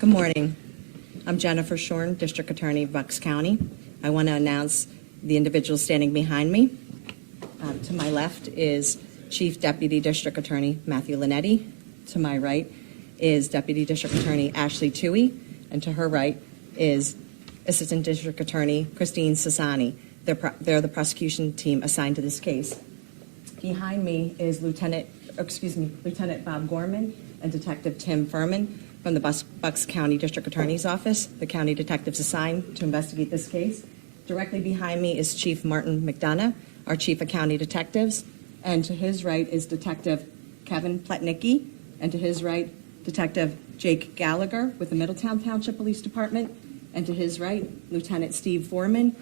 Good morning. I'm Jennifer Shorn, District Attorney of Bucks County. I want to announce the individuals standing behind me. To my left is Chief Deputy District Attorney Matthew Linetti. To my right is Deputy District Attorney Ashley Toohey. And to her right is Assistant District Attorney Christine Sassani. They're the prosecution team assigned to this case. Behind me is Lieutenant Bob Gorman and Detective Tim Furman from the Bucks County District Attorney's Office, the county detectives assigned to investigate this case. Directly behind me is Chief Martin McDonough, our Chief of County Detectives, and to his right is Detective Kevin Pletnicki, and to his right, Detective Jake Gallagher with the Middletown Township Police Department, and to his right, Lieutenant Steve Foreman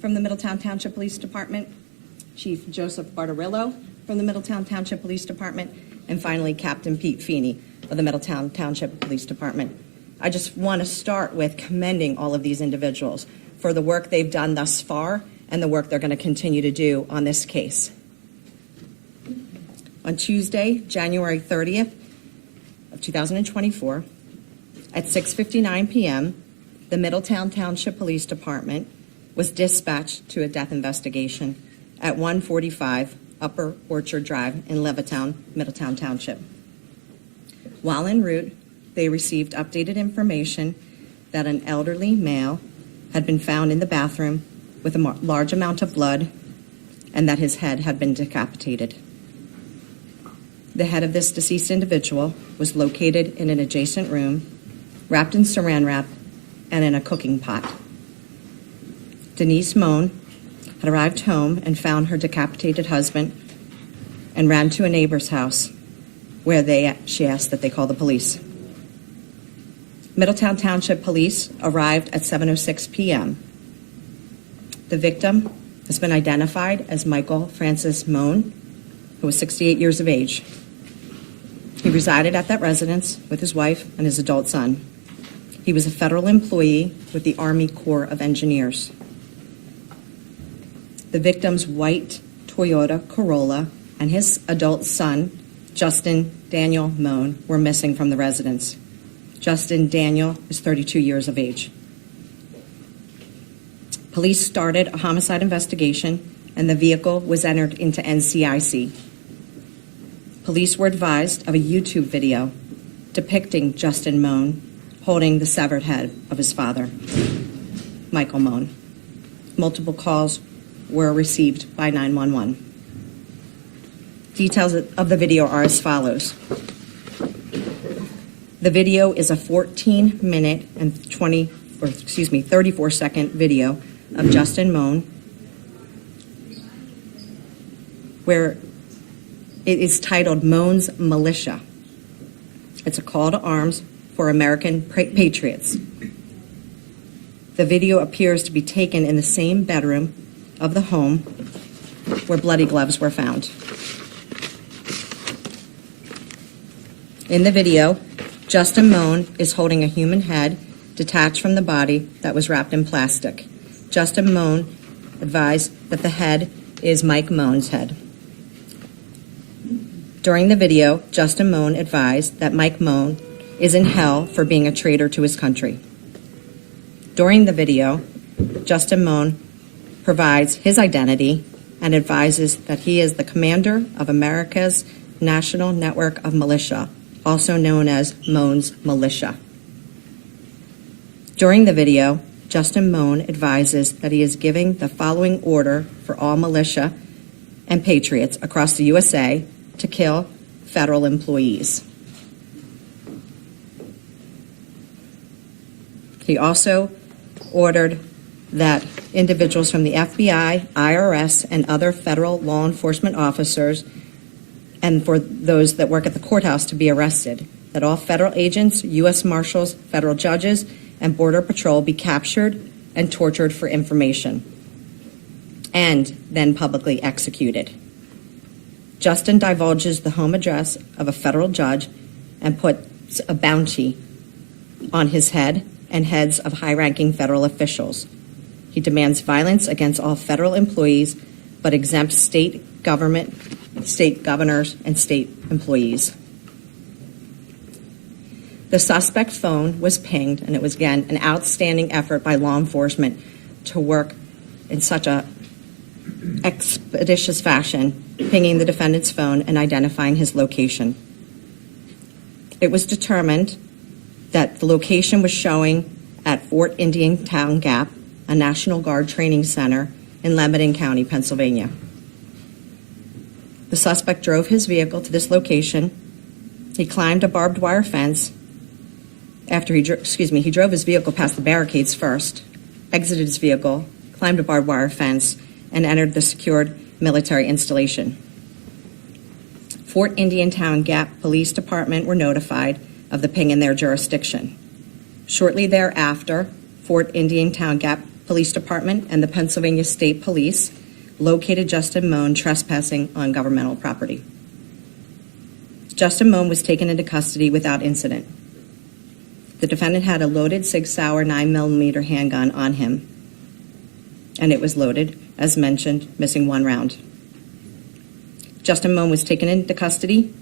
from the Middletown Township Police Department, Chief Joseph Bartarillo from the Middletown Township Police Department, and finally, Captain Pete Feeney of the Middletown Township Police Department. I just want to start with commending all of these individuals for the work they've done thus far and the work they're going to continue to do on this case. On Tuesday, January 30th of 2024, at 6:59 p.m., the Middletown Township Police Department was dispatched to a death investigation at 145 Upper Orchard Drive in Levittown, Middletown Township. While en route, they received updated information that an elderly male had been found in the bathroom with a large amount of blood and that his head had been decapitated. The head of this deceased individual was located in an adjacent room, wrapped in saran wrap and in a cooking pot. Denise Moan had arrived home and found her decapitated husband and ran to a neighbor's house where she asked that they call the police. Middletown Township Police arrived at 7:06 p.m. The victim has been identified as Michael Francis Mohn, who was 68 years of age. He resided at that residence with his wife and his adult son. He was a federal employee with the Army Corps of Engineers. The victim's white Toyota Corolla and his adult son, Justin Daniel Moan, were missing from the residence. Justin Daniel is 32 years of age. Police started a homicide investigation and the vehicle was entered into NCIC. Police were advised of a YouTube video depicting Justin Moan holding the severed head of his father, Michael Mohn. Multiple calls were received by 911. Details of the video are as follows. The video is a 14-minute and 34-second video of Justin Moan, where it is titled Moan's Militia. It's a call to arms for American patriots. The video appears to be taken in the same bedroom of the home where bloody gloves were found. In the video, Justin Moan is holding a human head detached from the body that was wrapped in plastic. Justin Moan advised that the head is Mike Mohn's head. During the video, Justin Moan advised that Mike Mohn is in hell for being a traitor to his country. During the video, Justin Moan provides his identity and advises that he is the commander of America's National Network of Militia, also known as Moan's Militia. During the video, Justin Moan advises that he is giving the following order for all militia and patriots across the USA to kill federal employees. He also ordered that individuals from the FBI, IRS, and other federal law enforcement officers, and for those that work at the courthouse to be arrested, that all federal agents, U.S. Marshals, federal judges, and Border Patrol be captured and tortured for information, and then publicly executed. Justin divulges the home address of a federal judge and puts a bounty on his head and heads of high-ranking federal officials. He demands violence against all federal employees, but exempts state government, state governors, and state employees. The suspect phone was pinged, and it was, again, an outstanding effort by law enforcement to work in such a expeditious fashion, pinging the defendant's phone and identifying his location. It was determined that the location was showing at Fort Indian Town Gap, a National Guard training center in Lebanon County, Pennsylvania. The suspect drove his vehicle to this location. He climbed a barbed wire fence. After he drove his vehicle past the barricades first, exited his vehicle, climbed a barbed wire fence, and entered the secured military installation. Fort Indian Town Gap Police Department were notified of the ping in their jurisdiction. Shortly thereafter, Fort Indian Town Gap Police Department and the Pennsylvania State Police located Justin Moan trespassing on governmental property. Justin Moan was taken into custody without incident. The defendant had a loaded Sig Sauer 9mm handgun on him, and it was loaded, as mentioned, missing one round. Justin Moan was taken into custody.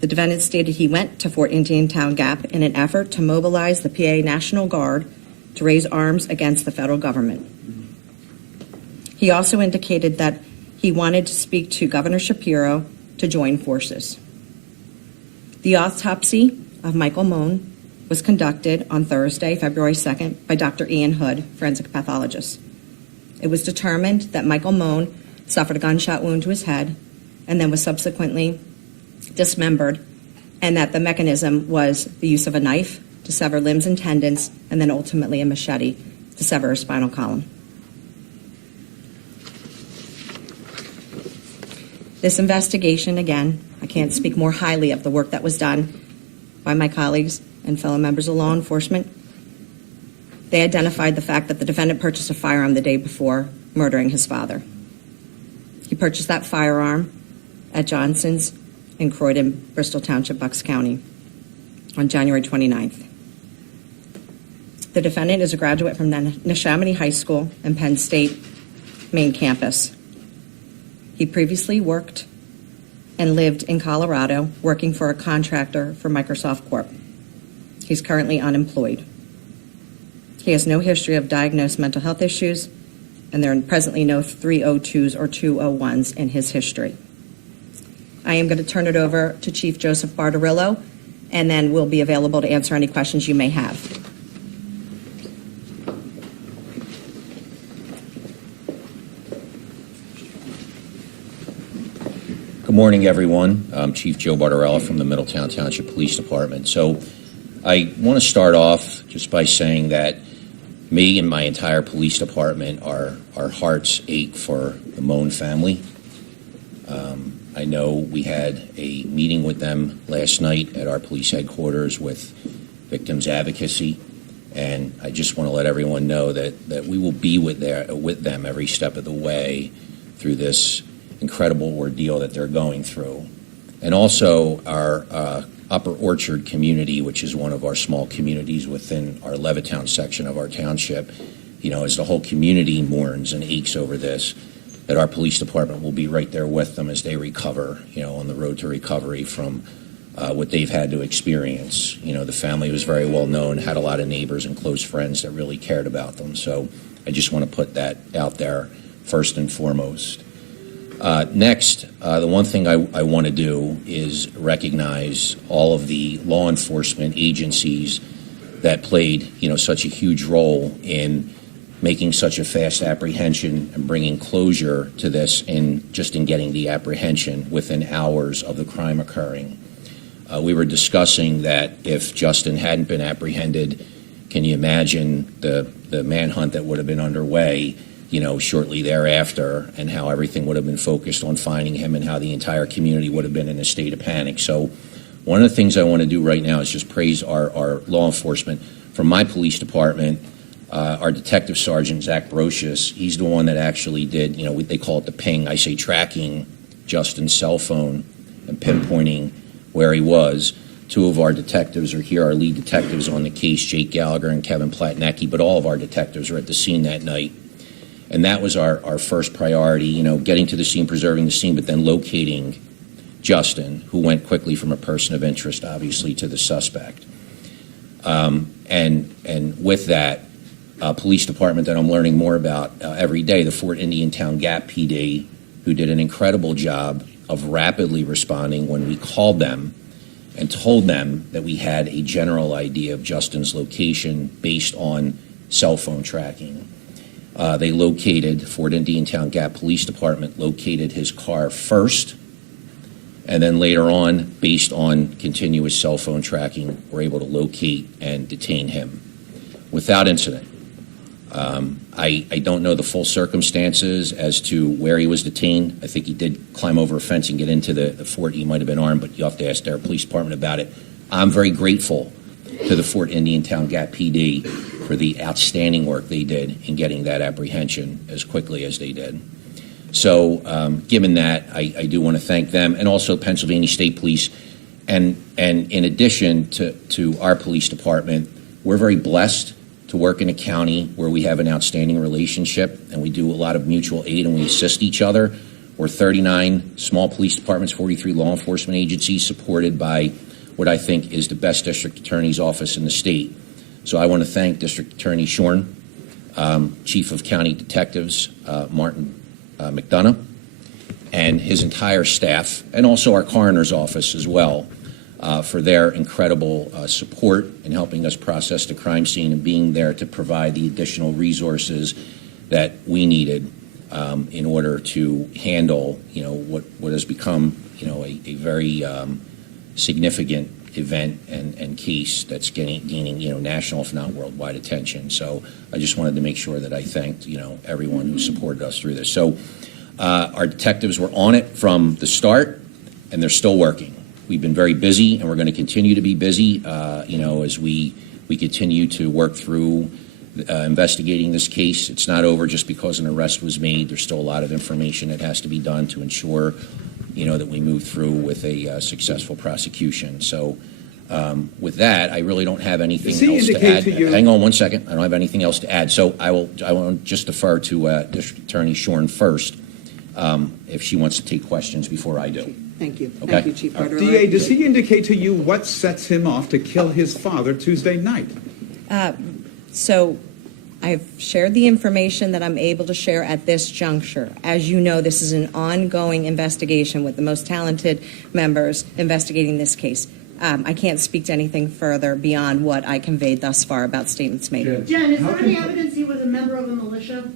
The defendant stated he went to Fort Indian Town Gap in an effort to mobilize the PA National Guard to raise arms against the federal government. He also indicated that he wanted to speak to Governor Shapiro to join forces. The autopsy of Michael Mohn was conducted on Thursday, February 2nd, by Dr. Ian Hood, forensic pathologist. It was determined that Michael Mohn suffered a gunshot wound to his head and then was subsequently dismembered, and that the mechanism was the use of a knife to sever limbs and tendons, and then ultimately a machete to sever his spinal column. This investigation, again, I can't speak more highly of the work that was done by my colleagues and fellow members of law enforcement. They identified the fact that the defendant purchased a firearm the day before murdering his father. He purchased that firearm at Johnson's in Croydon, Bristol Township, Bucks County on January 29th. The defendant is a graduate from Neshaminy High School and Penn State main campus. He previously worked and lived in Colorado, working for a contractor for Microsoft Corp. He's currently unemployed. He has no history of diagnosed mental health issues, and there are presently no 302s or 201s in his history. I am going to turn it over to Chief Joseph Bartarillo, and then we'll be available to answer any questions you may have. Good morning, everyone. I'm Chief Joe Bartarella from the Middletown Township Police Department. So I want to start off just by saying that me and my entire police department, our hearts ache for the Mohn family. I know we had a meeting with them last night at our police headquarters with victims advocacy, and I just want to let everyone know that we will be with them every step of the way through this incredible ordeal that they're going through. And also our Upper Orchard community, which is one of our small communities within our Levittown section of our township, as the whole community mourns and aches over this, that our police department will be right there with them as they recover, on the road to recovery from what they've had to experience. The family was very well known, had a lot of neighbors and close friends that really cared about them. So I just want to put that out there first and foremost. Next, the one thing I want to do is recognize all of the law enforcement agencies that played, such a huge role in making such a fast apprehension and bringing closure to this, and just in getting the apprehension within hours of the crime occurring. We were discussing that if Justin hadn't been apprehended, can you imagine the manhunt that would have been underway shortly thereafter, and how everything would have been focused on finding him, and how the entire community would have been in a state of panic. So one of the things I want to do right now is just praise our law enforcement. From my police department, our Detective Sergeant, Zach Brocious, he's the one that actually did, they call it the ping. I say tracking Justin's cell phone and pinpointing where he was. Two of our detectives are here, our lead detectives on the case, Jake Gallagher and Kevin Platnecki, but all of our detectives were at the scene that night. And that was our first priority, getting to the scene, preserving the scene, but then locating Justin, who went quickly from a person of interest, obviously, to the suspect. And with that, police department that I'm learning more about every day, the Fort Indian Town Gap PD, who did an incredible job of rapidly responding when we called them and told them that we had a general idea of Justin's location based on cell phone tracking. They located, Fort Indian Town Gap Police Department located his car first, and then later on, based on continuous cell phone tracking, were able to locate and detain him without incident. I don't know the full circumstances as to where he was detained. I think he did climb over a fence and get into the fort. He might have been armed, but you have to ask their police department about it. I'm very grateful to the Fort Indian Town Gap PD for the outstanding work they did in getting that apprehension as quickly as they did. So given that, I do want to thank them, and also Pennsylvania State Police. And in addition to our police department, we're very blessed to work in a county where we have an outstanding relationship, and we do a lot of mutual aid and we assist each other. We're 39 small police departments, 43 law enforcement agencies, supported by what I think is the best district attorney's office in the state. So I want to thank District Attorney Shorn, Chief of County Detectives Martin McDonough, and his entire staff, and also our coroner's office as well, for their incredible support in helping us process the crime scene and being there to provide the additional resources that we needed in order to handle, what has become, a very significant event and case that's gaining, national, if not worldwide, attention. So I just wanted to make sure that I thanked, everyone who supported us through this. So our detectives were on it from the start, and they're still working. We've been very busy, and we're going to continue to be busy, as we continue to work through investigating this case. It's not over just because an arrest was made. There's still a lot of information that has to be done to ensure, that we move through with a successful prosecution. So with that, I really don't have anything else to add. Hang on one second. I don't have anything else to add. So I will just defer to District Attorney Shorn first, if she wants to take questions before I do. Thank you. Okay. Thank you, Chief Bartolomeo. DA, does he indicate to you what sets him off to kill his father Tuesday night? So I've shared the information that I'm able to share at this juncture. As you know, this is an ongoing investigation with the most talented members investigating this case. I can't speak to anything further beyond what I conveyed thus far about statements made. Jen, is there any evidence he was a member of a militia?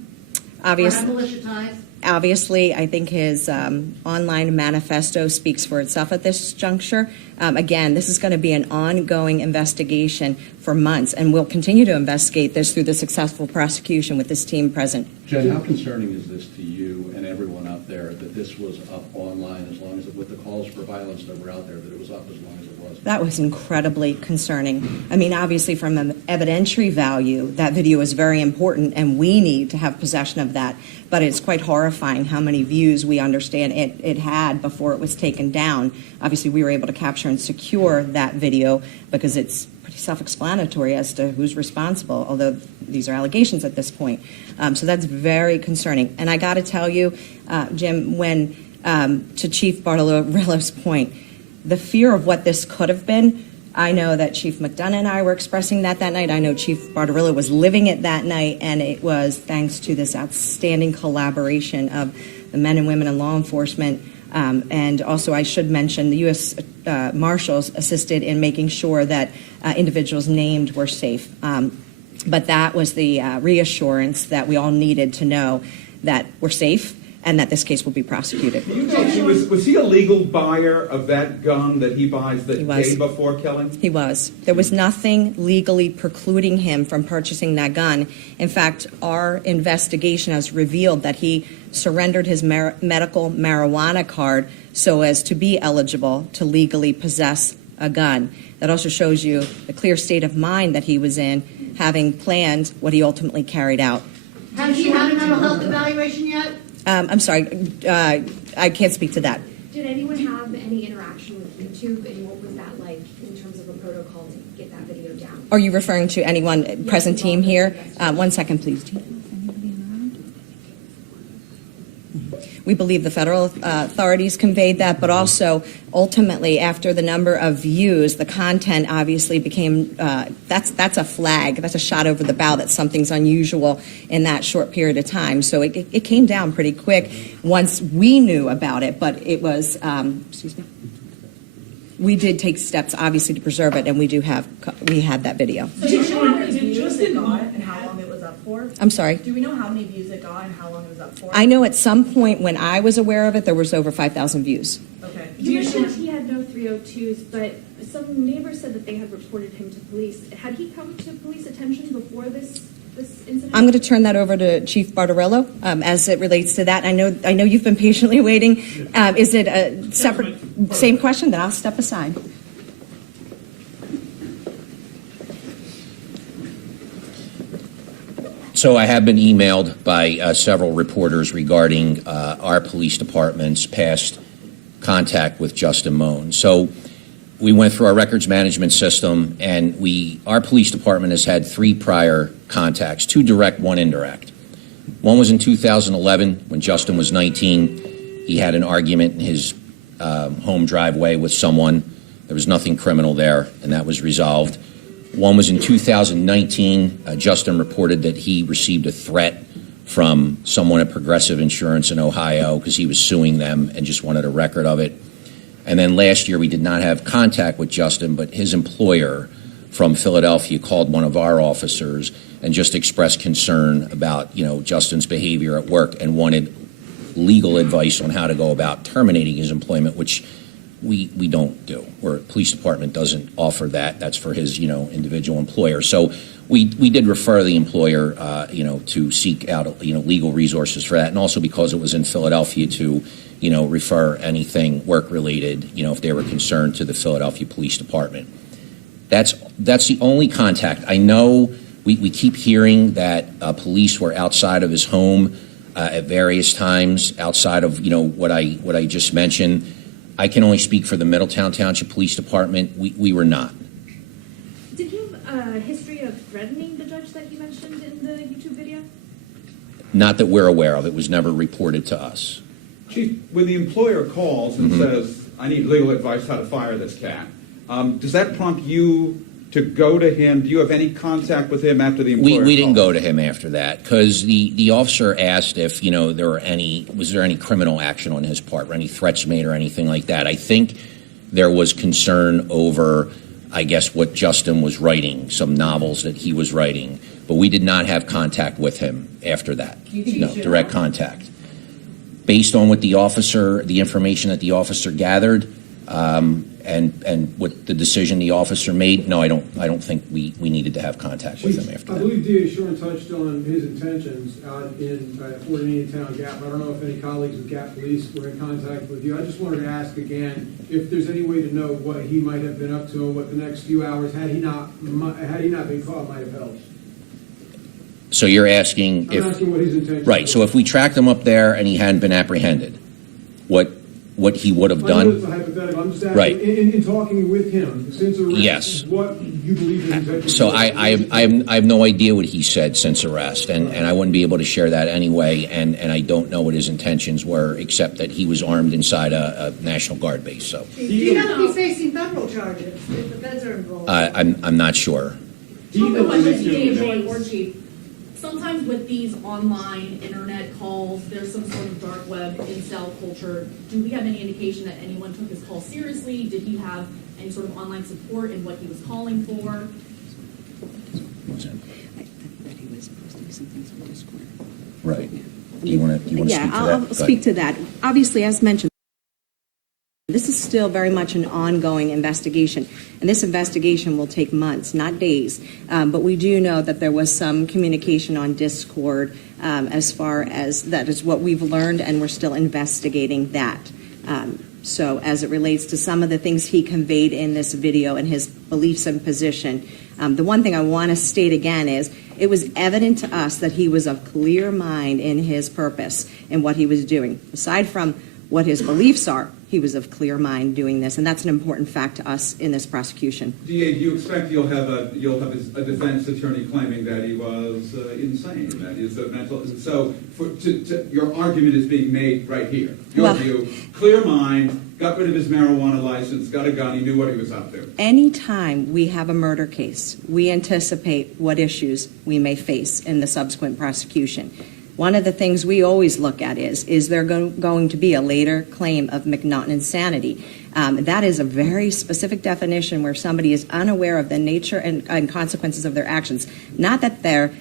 Or had militia ties? Obviously, I think his online manifesto speaks for itself at this juncture. Again, this is going to be an ongoing investigation for months, and we'll continue to investigate this through the successful prosecution with this team present. Jen, how concerning is this to you and everyone out there that this was up online, as long as with the calls for violence that were out there, that it was up as long as it was? That was incredibly concerning. I mean, obviously, from an evidentiary value, that video is very important, and we need to have possession of that. But it's quite horrifying how many views we understand it had before it was taken down. Obviously, we were able to capture and secure that video because it's pretty self-explanatory as to who's responsible, although these are allegations at this point. So that's very concerning. And I got to tell you, Jim, when to Chief Bartolomeo's point, the fear of what this could have been, I know that Chief McDonough and I were expressing that night. I know Chief Bartolomeo was living it that night, and it was thanks to this outstanding collaboration of the men and women in law enforcement. And also, I should mention, the U.S. Marshals assisted in making sure that individuals named were safe. But that was the reassurance that we all needed to know that we're safe and that this case will be prosecuted. You know, was he a legal buyer of that gun that he buys the day before killing? He was. There was nothing legally precluding him from purchasing that gun. In fact, our investigation has revealed that he surrendered his medical marijuana card so as to be eligible to legally possess a gun. That also shows you the clear state of mind that he was in, having planned what he ultimately carried out. Has he had a mental health evaluation yet? I'm sorry, I can't speak to that. Did anyone have any interaction with YouTube, and what was that like in terms of a protocol to get that video down? Are you referring to anyone present team here? 1 second, please. We believe the federal authorities conveyed that, but also ultimately after the number of views, the content obviously became, that's a flag, that's a shot over the bow that something's unusual in that short period of time. So it came down pretty quick once we knew about it, but it was, excuse me. We did take steps, obviously, to preserve it, and we had that video. So do we know how many views it got and how long it was up for? I'm sorry? Do we know how many views it got and how long it was up for? I know at some point when I was aware of it, there was over 5,000 views. Okay. You mentioned he had no 302s, but some neighbors said that they had reported him to police. Had he come to police attention before this incident? I'm going to turn that over to Chief Bartarello as it relates to that. I know you've been patiently waiting. Is it a separate, same question? Then I'll step aside. So I have been emailed by several reporters regarding our police department's past contact with Justin Moan. So we went through our records management system, and our police department has had 3 prior contacts, 2 direct, 1 indirect. One was in 2011 when Justin was 19. He had an argument in his home driveway with someone. There was nothing criminal there, and that was resolved. One was in 2019. Justin reported that he received a threat from someone at Progressive Insurance in Ohio because he was suing them and just wanted a record of it. And then last year, we did not have contact with Justin, but his employer from Philadelphia called one of our officers and just expressed concern about, Justin's behavior at work and wanted legal advice on how to go about terminating his employment, which we don't do. Our police department doesn't offer that. That's for his, individual employer. So we did refer the employer, to seek out, legal resources for that, and also because it was in Philadelphia to refer anything work-related, if they were concerned, to the Philadelphia Police Department. That's the only contact. I know we keep hearing that police were outside of his home at various times, outside of, what I just mentioned. I can only speak for the Middletown Township Police Department. We were not. Did he have a history of threatening the judge that you mentioned in the YouTube video? Not that we're aware of. It was never reported to us. Chief, when the employer calls and says, I need legal advice how to fire this cat, does that prompt you to go to him? Do you have any contact with him after the employer We didn't calls? go to him after that because the officer asked if, was there any criminal action on his part, or any threats made or anything like that. I think there was concern over, I guess, what Justin was writing, some novels that he was writing, but we did not have contact with him after that. No, direct contact. Based on what the information that the officer gathered, and what the decision the officer made, no, I don't think we needed to have contact with him after I that. believe D.A. Shorn touched on his intentions out in Fort Indian Gap. I don't know if any colleagues with Gap Police were in contact with you. I just wanted to ask again if there's any way to know what he might have been up to and what the next few hours, had he not been caught, might have held. So you're asking I'm asking what his intentions right? were. So if we tracked him up there and he hadn't been apprehended, what he would have I know done? it's a hypothetical. I'm just asking, Right. in talking with him since arrest, Yes. what you believe his intentions So were. I have no idea what he said since arrest, and I wouldn't be able to share that anyway, and I don't know what his intentions were, except that he was armed inside a National Guard base. So Do you know if he's facing federal charges, if the feds are involved? I'm not sure. Sometimes with these online internet calls, there's some sort of dark web incel culture. Do we have any indication that anyone took his call seriously? Did he have any sort of online support in what he was calling for? Right. Do you want to speak to that? I'll Go speak ahead. to that. Obviously, as mentioned, this is still very much an ongoing investigation, and this investigation will take months, not days. But we do know that there was some communication on Discord as far as that is what we've learned, and we're still investigating that. So as it relates to some of the things he conveyed in this video and his beliefs and position, the one thing I want to state again is it was evident to us that he was of clear mind in his purpose and what he was doing. Aside from what his beliefs are, he was of clear mind doing this, and that's an important fact to us in this prosecution. DA, do you expect you'll have a defense attorney claiming that he was insane, that he's a mental? So your argument is being made right here. Your view, clear mind, got rid of his marijuana license, got a gun, he knew what he was up to. Anytime we have a murder case, we anticipate what issues we may face in the subsequent prosecution. One of the things we always look at is there going to be a later claim of McNaughton insanity? That is a very specific definition where somebody is unaware of the nature and consequences of their actions. Not that they're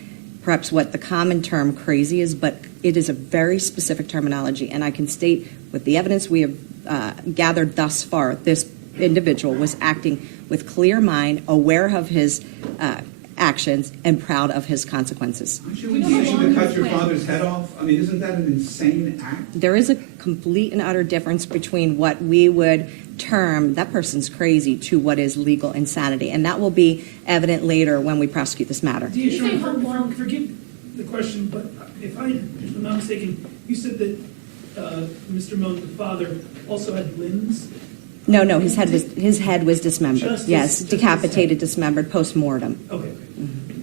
perhaps what the common term crazy is, but it is a very specific terminology. And I can state with the evidence we have gathered thus far, this individual was acting with clear mind, aware of his actions, and proud of his consequences. Aren't you intention to cut your father's head off? I mean, isn't that an insane act? There is a complete and utter difference between what we would term that person's crazy to what is legal insanity, and that will be evident later when we prosecute this matter. Forgive the question, but if I'm not mistaken, you said that Mr. Moan, the father, also had limbs? No, his head was dismembered. Yes, decapitated, dismembered, post-mortem. Okay.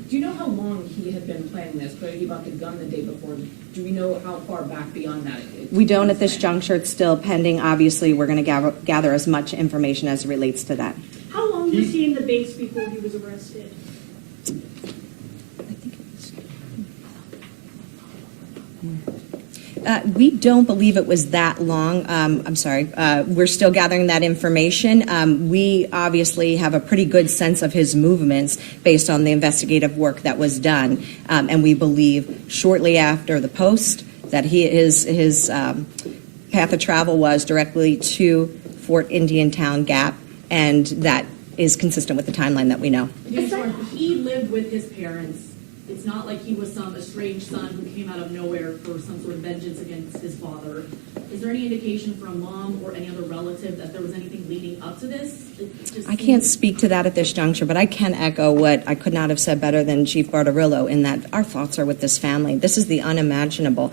Do you know how long he had been planning this? But he bought the gun the day before. Do we know how far back beyond that? We don't at this juncture. It's still pending. Obviously, we're going to gather as much information as it relates to that. How long was he in the base before he was arrested? We don't believe it was that long. I'm sorry. We're still gathering that information. We obviously have a pretty good sense of his movements based on the investigative work that was done. And we believe shortly after the post that his path of travel was directly to Fort Indiantown Gap, and that is consistent with the timeline that we know. He lived with his parents. It's not like he was some estranged son who came out of nowhere for some sort of vengeance against his father. Is there any indication from mom or any other relative that there was anything leading up to this? I can't speak to that at this juncture, but I can echo what I could not have said better than Chief Bartarillo in that our thoughts are with this family. This is the unimaginable.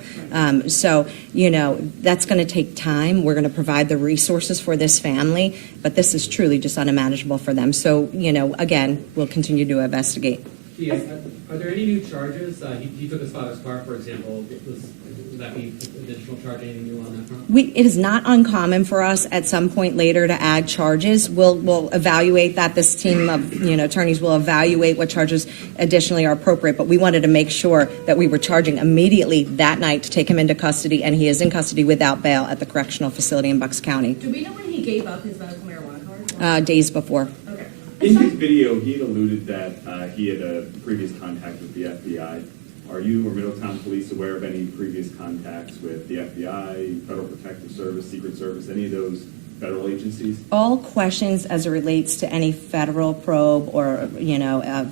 So, that's going to take time. We're going to provide the resources for this family, but this is truly just unimaginable for them. So, again, we'll continue to investigate. Yes. Are there any new charges? He took his father's car, for example. Would that be additional charge? Anything new on that front? It is not uncommon for us at some point later to add charges. We'll evaluate that. This team of attorneys will evaluate what charges additionally are appropriate. But we wanted to make sure that we were charging immediately that night to take him into custody, and he is in custody without bail at the correctional facility in Bucks County. Do we know when he gave up his medical marijuana card? Days before. Okay. In his video, he had alluded that he had a previous contact with the FBI. Are you or Middletown Police aware of any previous contacts with the FBI, Federal Protective Service, Secret Service, any of those federal agencies? All questions as it relates to any federal probe or,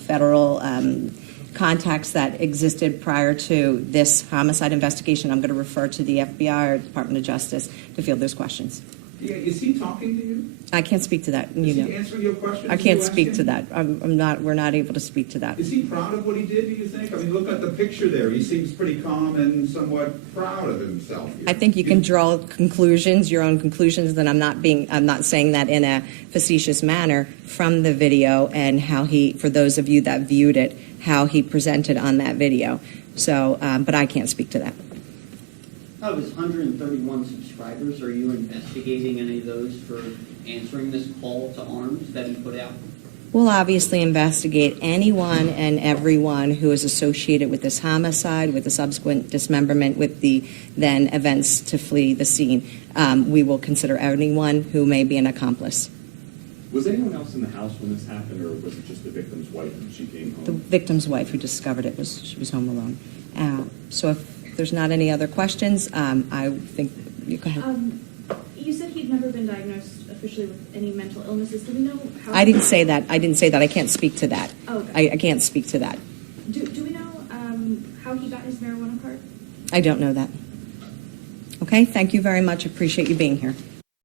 federal contacts that existed prior to this homicide investigation, I'm going to refer to the FBI or Department of Justice to field those questions. Yeah, is he talking to you? I can't speak to that. Is he answering your questions? I can't speak to that. We're not able to speak to that. Is he proud of what he did, do you think? I mean, look at the picture there. He seems pretty calm and somewhat proud of himself. I think you can draw conclusions, your own conclusions, and I'm not saying that in a facetious manner from the video and how for those of you that viewed it, how he presented on that video. So, but I can't speak to that. Out of his 131 subscribers, are you investigating any of those for answering this call to arms that he put out? We'll obviously investigate anyone and everyone who is associated with this homicide, with the subsequent dismemberment, with the then events to flee the scene. We will consider anyone who may be an accomplice. Was anyone else in the house when this happened, or was it just the victim's wife when she came home? The victim's wife who discovered it she was home alone. So if there's not any other questions, I think you go ahead. You said he'd never been diagnosed officially with any mental illnesses. Do we know how? I didn't say that. I can't speak to that. Oh, okay. I can't speak to that. Do we know how he got his marijuana card? I don't know that. Okay, thank you very much. Appreciate you being here.